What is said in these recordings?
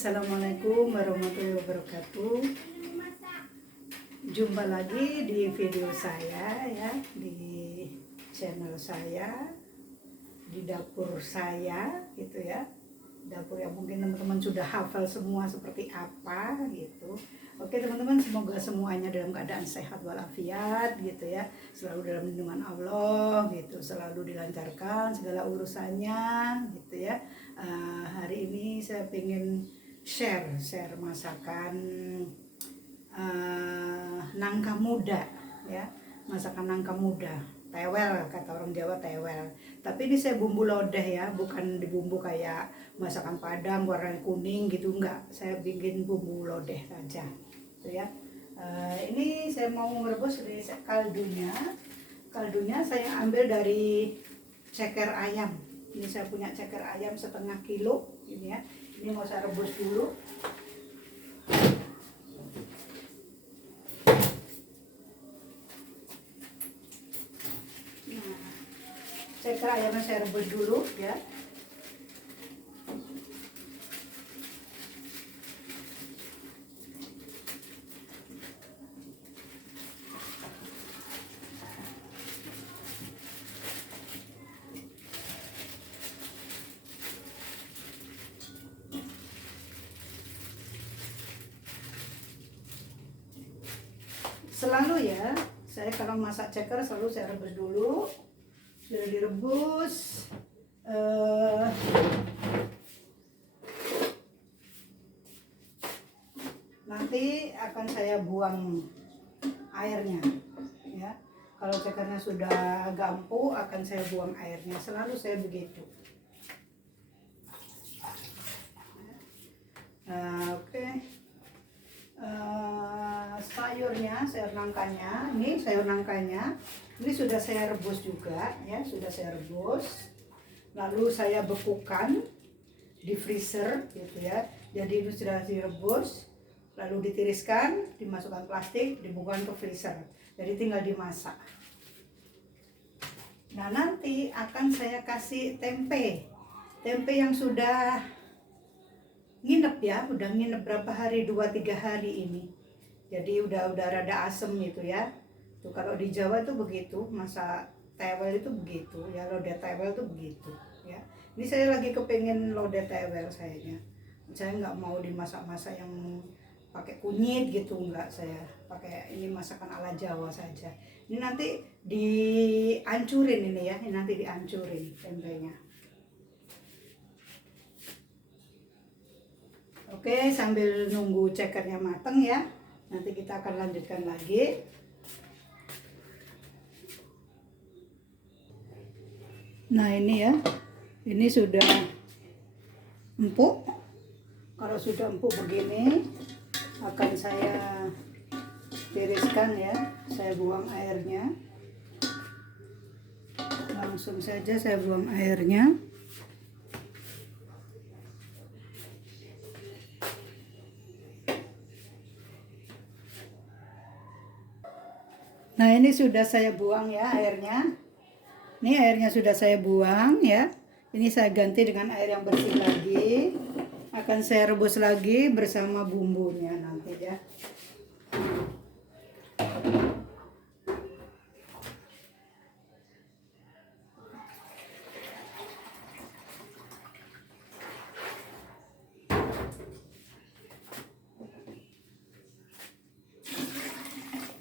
Assalamualaikum warahmatullahi wabarakatuh. Jumpa lagi di video saya ya, di channel saya, di dapur saya gitu ya. Dapur yang mungkin teman-teman sudah hafal semua seperti apa gitu. Oke teman-teman, semoga semuanya dalam keadaan sehat walafiat gitu ya, selalu dalam lindungan Allah gitu, selalu dilancarkan segala urusannya gitu ya. Hari ini saya pengen share masakan nangka muda ya, masakan nangka muda, tewel kata orang Jawa, tewel. Tapi ini saya bumbu lodeh ya, bukan dibumbu kayak masakan Padang warna kuning gitu, enggak. Saya bikin bumbu lodeh saja gitu ya. Ini saya mau merebus dari kaldunya saya ambil dari ceker ayam. Ini saya punya ceker ayam setengah kilo ini ya. Ini mau saya rebus dulu. Nah, ceker ayamnya saya rebus dulu ya. Selalu ya, saya kalau masak ceker selalu saya rebus dulu. Sudah direbus, nanti akan saya buang airnya ya. Kalau cekernya sudah agak empuk akan saya buang airnya, selalu saya begitu. Oke. Sayurnya, sayur nangkanya, ini sayur nangkanya ini sudah saya rebus juga ya, sudah saya rebus, lalu saya bekukan di freezer gitu ya. Jadi itu sudah direbus, lalu ditiriskan, dimasukkan plastik, dibuang ke freezer, jadi tinggal dimasak. Nah nanti akan saya kasih tempe yang sudah nginep ya, udah nginep berapa hari, 2-3 hari ini. Jadi udah rada asem gitu ya. Tuh kalau di Jawa tuh begitu, masak tewel itu begitu ya, lodeh tewel tuh begitu ya. Ini saya lagi kepengen lodeh tewel sayanya. Saya nggak mau dimasak-masak yang pakai kunyit gitu, nggak, saya pakai ini masakan ala Jawa saja. Ini nanti dihancurin ini ya, ini nanti dihancurin tempenya. Oke, sambil nunggu cekernya mateng ya, nanti kita akan lanjutkan lagi. Nah ini ya, ini sudah empuk. Kalau sudah empuk begini akan saya tiriskan ya, saya buang airnya. Langsung saja saya buang airnya. Nah ini sudah saya buang ya airnya. Ini airnya sudah saya buang ya. Ini saya ganti dengan air yang bersih lagi. Akan saya rebus lagi bersama bumbunya nanti ya.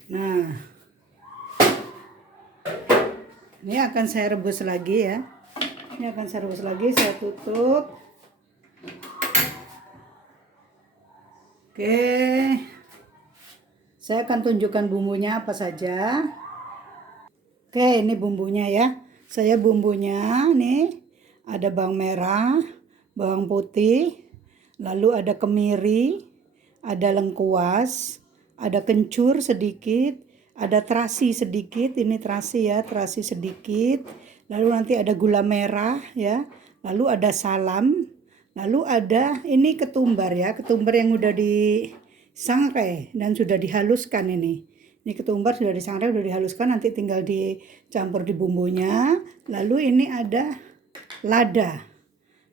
Nah, ini akan saya rebus lagi ya. Ini akan saya rebus lagi, saya tutup. Oke. Saya akan tunjukkan bumbunya apa saja. Oke, ini bumbunya ya. Saya bumbunya nih ada bawang merah, bawang putih, lalu ada kemiri, ada lengkuas, ada kencur sedikit, ada terasi sedikit, ini terasi ya, terasi sedikit. Lalu nanti ada gula merah ya, lalu ada salam, lalu ada ini ketumbar ya, ketumbar yang udah disangrai dan sudah dihaluskan ini. Ini ketumbar sudah disangrai, sudah dihaluskan, nanti tinggal dicampur di bumbunya. Lalu ini ada lada.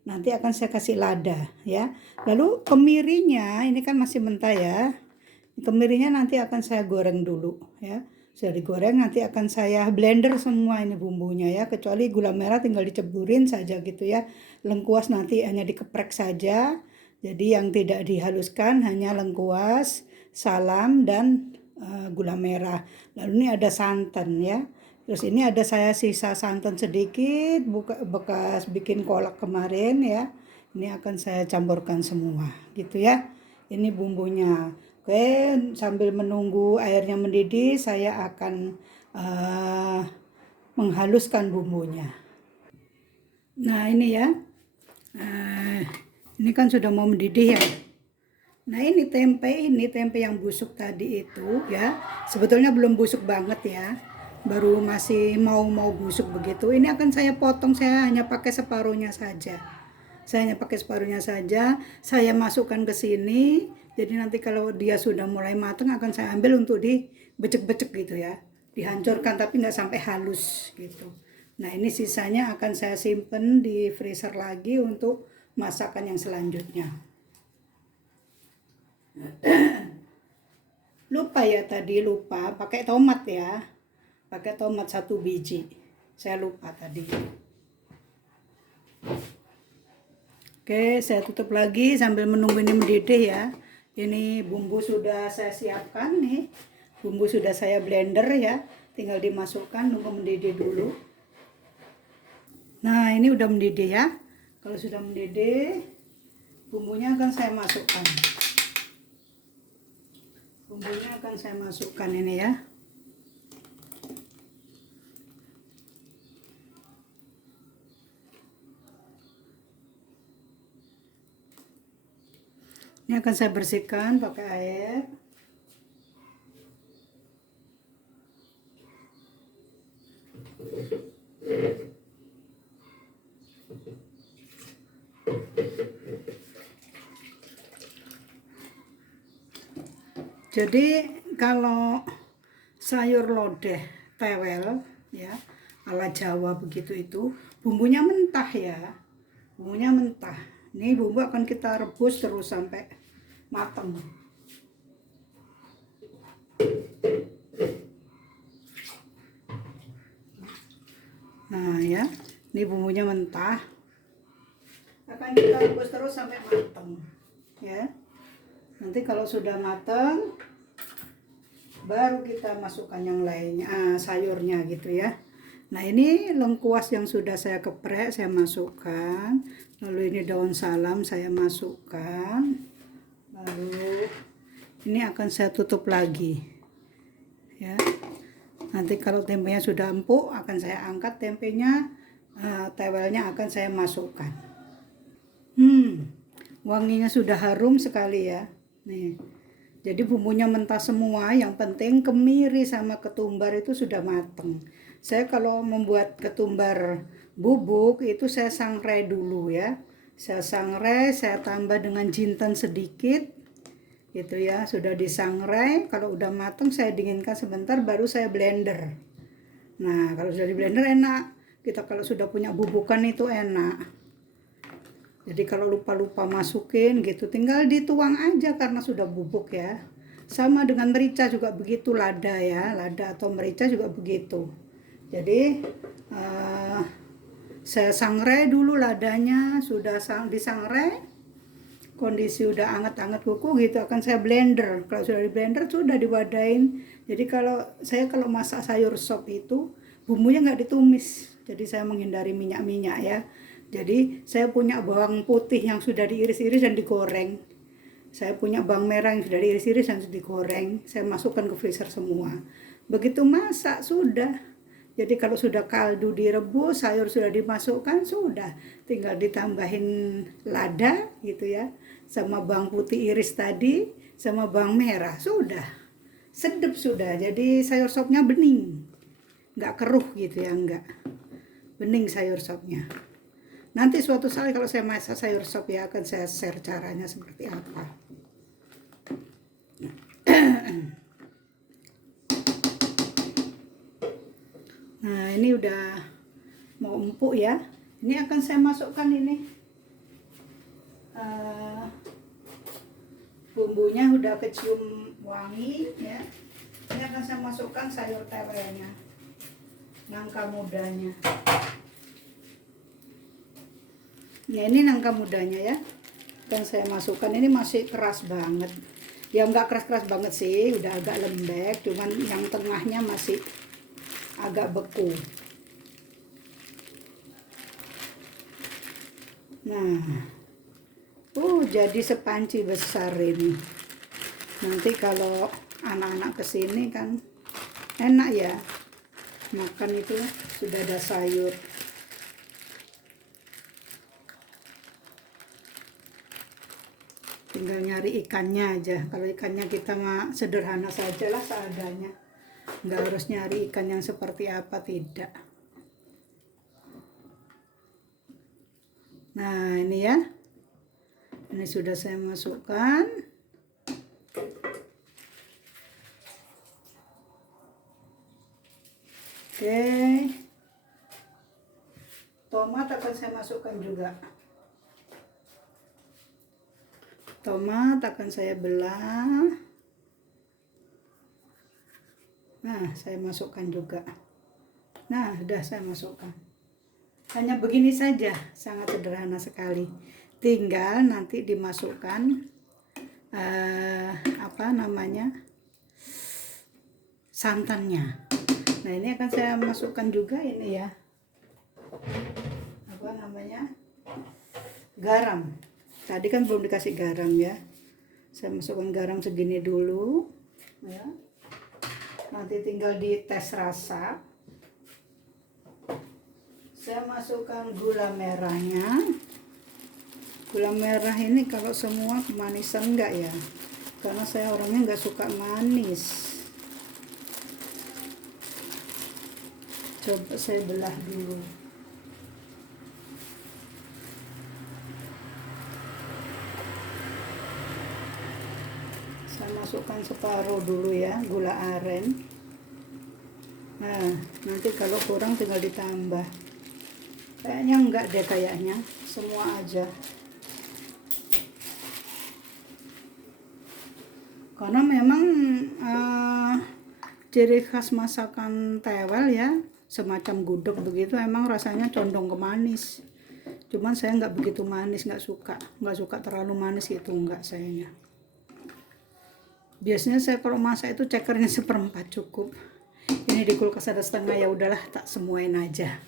nanti akan saya kasih lada ya. Lalu kemirinya ini kan masih mentah ya. Kemirinya nanti akan saya goreng dulu ya. Sudah digoreng nanti akan saya blender semua ini bumbunya ya. Kecuali gula merah tinggal diceburin saja gitu ya. Lengkuas nanti hanya dikeprek saja. Jadi yang tidak dihaluskan hanya lengkuas, salam dan gula merah. Lalu ini ada santan ya. Terus ini ada saya sisa santan sedikit bekas bikin kolak kemarin ya. Ini akan saya campurkan semua gitu ya. Ini bumbunya. Oke, sambil menunggu airnya mendidih, saya akan menghaluskan bumbunya. Nah ini ya, ini kan sudah mau mendidih ya. Nah ini tempe yang busuk tadi itu ya, sebetulnya belum busuk banget ya, baru masih mau busuk begitu. Ini akan saya potong, saya hanya pakai separuhnya saja. Saya masukkan ke sini. Jadi nanti kalau dia sudah mulai matang akan saya ambil untuk dibecek-becek gitu ya. Dihancurkan tapi nggak sampai halus gitu. Nah ini sisanya akan saya simpen di freezer lagi untuk masakan yang selanjutnya. Lupa pakai tomat ya. Pakai tomat 1 biji. Saya lupa tadi. Oke, saya tutup lagi sambil menunggu ini mendidih ya. Ini bumbu sudah saya siapkan nih. Bumbu sudah saya blender ya. Tinggal dimasukkan, nunggu mendidih dulu. Nah, ini udah mendidih ya. Kalau sudah mendidih, bumbunya akan saya masukkan. Ini ya. Ini akan saya bersihkan pakai air. Jadi kalau sayur lodeh tewel ya ala Jawa begitu itu bumbunya mentah ya. Bumbunya mentah. Ini bumbu akan kita rebus terus sampai matang. Nah ya, ini bumbunya mentah. Akan kita rebus terus sampai matang. Ya. Nanti kalau sudah matang baru kita masukkan yang lainnya, sayurnya gitu ya. Nah ini lengkuas yang sudah saya geprek saya masukkan. Lalu ini daun salam saya masukkan. Lalu ini akan saya tutup lagi ya. Nanti kalau tempenya sudah empuk akan saya angkat tempenya, tewelnya akan saya masukkan. Wanginya sudah harum sekali ya. Nih. Jadi bumbunya mentah semua, yang penting kemiri sama ketumbar itu sudah mateng. Saya kalau membuat ketumbar bubuk itu saya sangrai dulu ya. Saya sangrai, saya tambah dengan jinten sedikit. Gitu ya, sudah disangrai, kalau udah mateng saya dinginkan sebentar baru saya blender. Nah, kalau sudah di blender enak. Kita kalau sudah punya bubukan itu enak. Jadi kalau lupa-lupa masukin gitu, tinggal dituang aja karena sudah bubuk ya. Sama dengan merica juga begitu, lada ya, lada atau merica juga begitu. Jadi saya sangrai dulu ladanya, sudah disangrai, kondisi udah anget-anget kuku gitu akan saya blender. Kalau sudah di blender sudah diwadain. Jadi kalau masak sayur sop itu bumbunya nggak ditumis. Jadi saya menghindari minyak-minyak ya. Jadi saya punya bawang putih yang sudah diiris-iris dan digoreng. Saya punya bawang merah yang sudah diiris-iris dan digoreng. Saya masukkan ke freezer semua. Begitu masak sudah. Jadi kalau sudah kaldu direbus, sayur sudah dimasukkan, sudah. Tinggal ditambahin lada gitu ya. Sama bawang putih iris tadi, sama bawang merah. Sudah. Sedap sudah. Jadi sayur sopnya bening. Nggak keruh gitu ya, enggak. Bening sayur sopnya. Nanti suatu saat kalau saya masak sayur sop ya akan saya share caranya seperti apa. Nah ini udah mau empuk ya. Ini akan saya masukkan ini eh, bumbunya udah kecium wangi ya. Ini akan saya masukkan sayur tewelnya, nangka mudanya. Nah ini nangka mudanya ya, dan saya masukkan. Ini masih keras banget ya, nggak keras-keras banget sih, udah agak lembek, cuman yang tengahnya masih agak beku. Nah jadi sepanci besar ini. Nanti kalau anak-anak kesini kan enak ya, makan itu sudah ada sayur. Tinggal nyari ikannya aja. Kalau ikannya kita mah sederhana saja lah, seadanya. Nggak harus nyari ikan yang seperti apa, tidak. Nah ini ya, ini sudah saya masukkan. Oke, tomat akan saya masukkan juga. Tomat akan saya belah. Nah, saya masukkan juga. Nah, sudah saya masukkan. Hanya begini saja, sangat sederhana sekali. Tinggal nanti dimasukkan santannya. Nah, ini akan saya masukkan juga ini ya. Garam. Tadi kan belum dikasih garam ya. Saya masukkan garam segini dulu ya. Nanti tinggal dites rasa. Saya masukkan gula merahnya. Gula merah ini kalau semua kemanisan enggak ya, karena saya orangnya enggak suka manis. Coba saya belah dulu. Saya masukkan separuh dulu ya gula aren. Nah, nanti kalau kurang tinggal ditambah. Kayaknya enggak deh, kayaknya semua aja. Karena memang ciri khas masakan tewel ya, semacam gudeg begitu, emang rasanya condong ke manis. Cuman saya nggak begitu manis, nggak suka terlalu manis gitu, nggak sayanya. Biasanya saya kalau masak itu cekernya 1/4 cukup. Ini di kulkas ada setengah, ya udahlah tak semuain aja.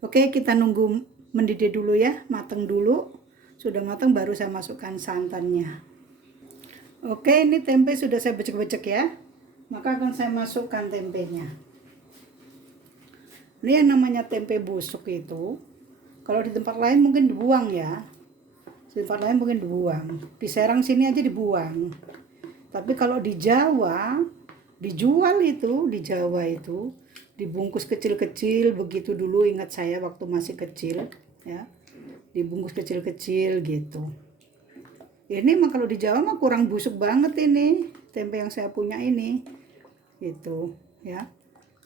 Oke, kita nunggu mendidih dulu ya, mateng dulu. Sudah matang baru saya masukkan santannya. Oke, ini tempe sudah saya becek-becek ya. Maka akan saya masukkan tempenya. Ini yang namanya tempe busuk itu, kalau di tempat lain mungkin dibuang ya. Di tempat lain mungkin dibuang. Di Serang sini aja dibuang. Tapi kalau di Jawa, dijual itu, di Jawa itu dibungkus kecil-kecil begitu dulu, ingat saya waktu masih kecil ya. Dibungkus kecil-kecil gitu. Ini mah kalau di Jawa mah kurang busuk banget ini tempe yang saya punya ini gitu ya.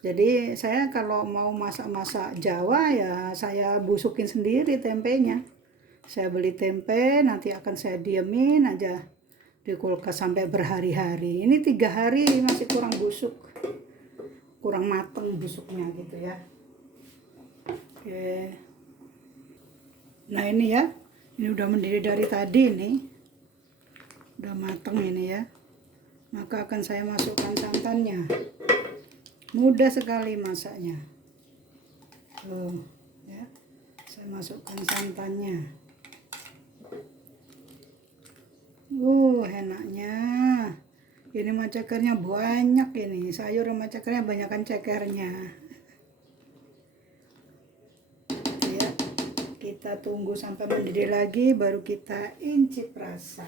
Jadi saya kalau mau masak-masak Jawa ya saya busukin sendiri tempenya. Saya beli tempe, nanti akan saya diemin aja di kulkas sampai berhari-hari. Ini 3 hari masih kurang busuk, kurang mateng busuknya gitu ya. Oke. Nah ini ya, ini udah mendidih dari tadi nih, udah mateng ini ya. Maka akan saya masukkan santannya. Mudah sekali masaknya. Ya, saya masukkan santannya. Enaknya. Ini mah cekernya banyak ini. Sayur sama cekernya banyakan cekernya. Ya, kita tunggu sampai mendidih lagi baru kita incip rasa.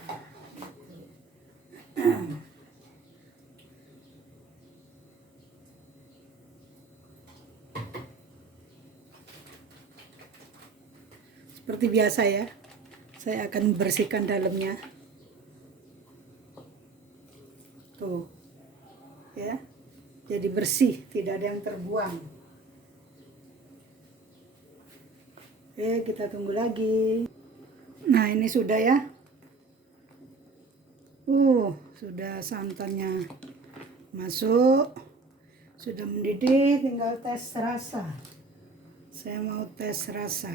Seperti biasa ya, saya akan bersihkan dalamnya. Tuh, ya, jadi bersih, tidak ada yang terbuang. Oke, kita tunggu lagi. Nah, ini sudah ya, Sudah santannya masuk, sudah mendidih, tinggal tes rasa. Saya mau tes rasa.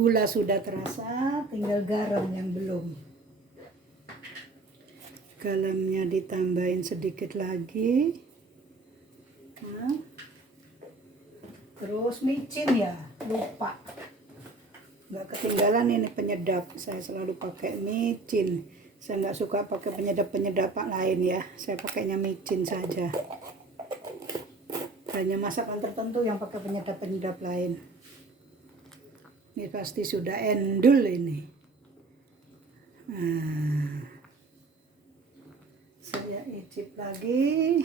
Gula sudah terasa, tinggal garam yang belum. Garamnya ditambahin sedikit lagi. Nah. Terus micin ya, lupa. Nggak ketinggalan ini penyedap. Saya selalu pakai micin. Saya nggak suka pakai penyedap-penyedap lain ya. Saya pakainya micin saja. Hanya masakan tertentu yang pakai penyedap-penyedap lain. Ini pasti sudah endul ini. Nah, saya icip lagi.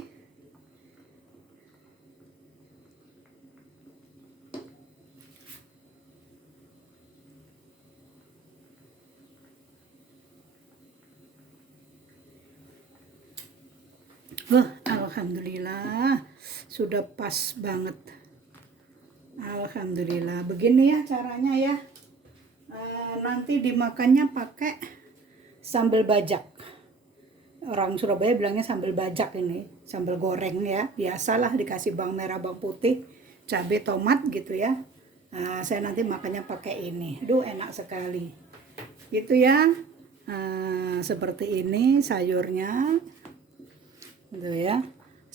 Alhamdulillah sudah pas banget. Alhamdulillah. Begini ya caranya ya. Nanti dimakannya pakai sambal bajak. Orang Surabaya bilangnya sambal bajak ini, sambal goreng ya. Biasalah dikasih bawang merah, bawang putih, cabai, tomat gitu ya. Saya nanti makannya pakai ini. Aduh enak sekali. Gitu ya. Seperti ini sayurnya. Gitu ya.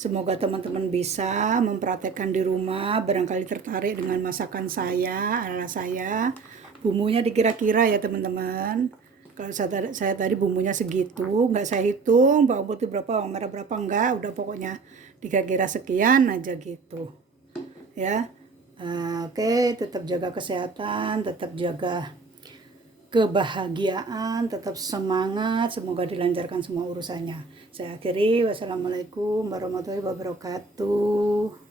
Semoga teman-teman bisa mempraktekkan di rumah, barangkali tertarik dengan masakan saya, ala saya. Bumbunya dikira-kira ya teman-teman. Kalau saya tadi bumbunya segitu, nggak saya hitung, bawang putih berapa, bawang merah berapa, enggak. Udah pokoknya dikira-kira sekian aja gitu. Ya, oke, tetap jaga kesehatan, tetap jaga kebahagiaan, tetap semangat, semoga dilancarkan semua urusannya. Saya akhiri, wassalamualaikum warahmatullahi wabarakatuh.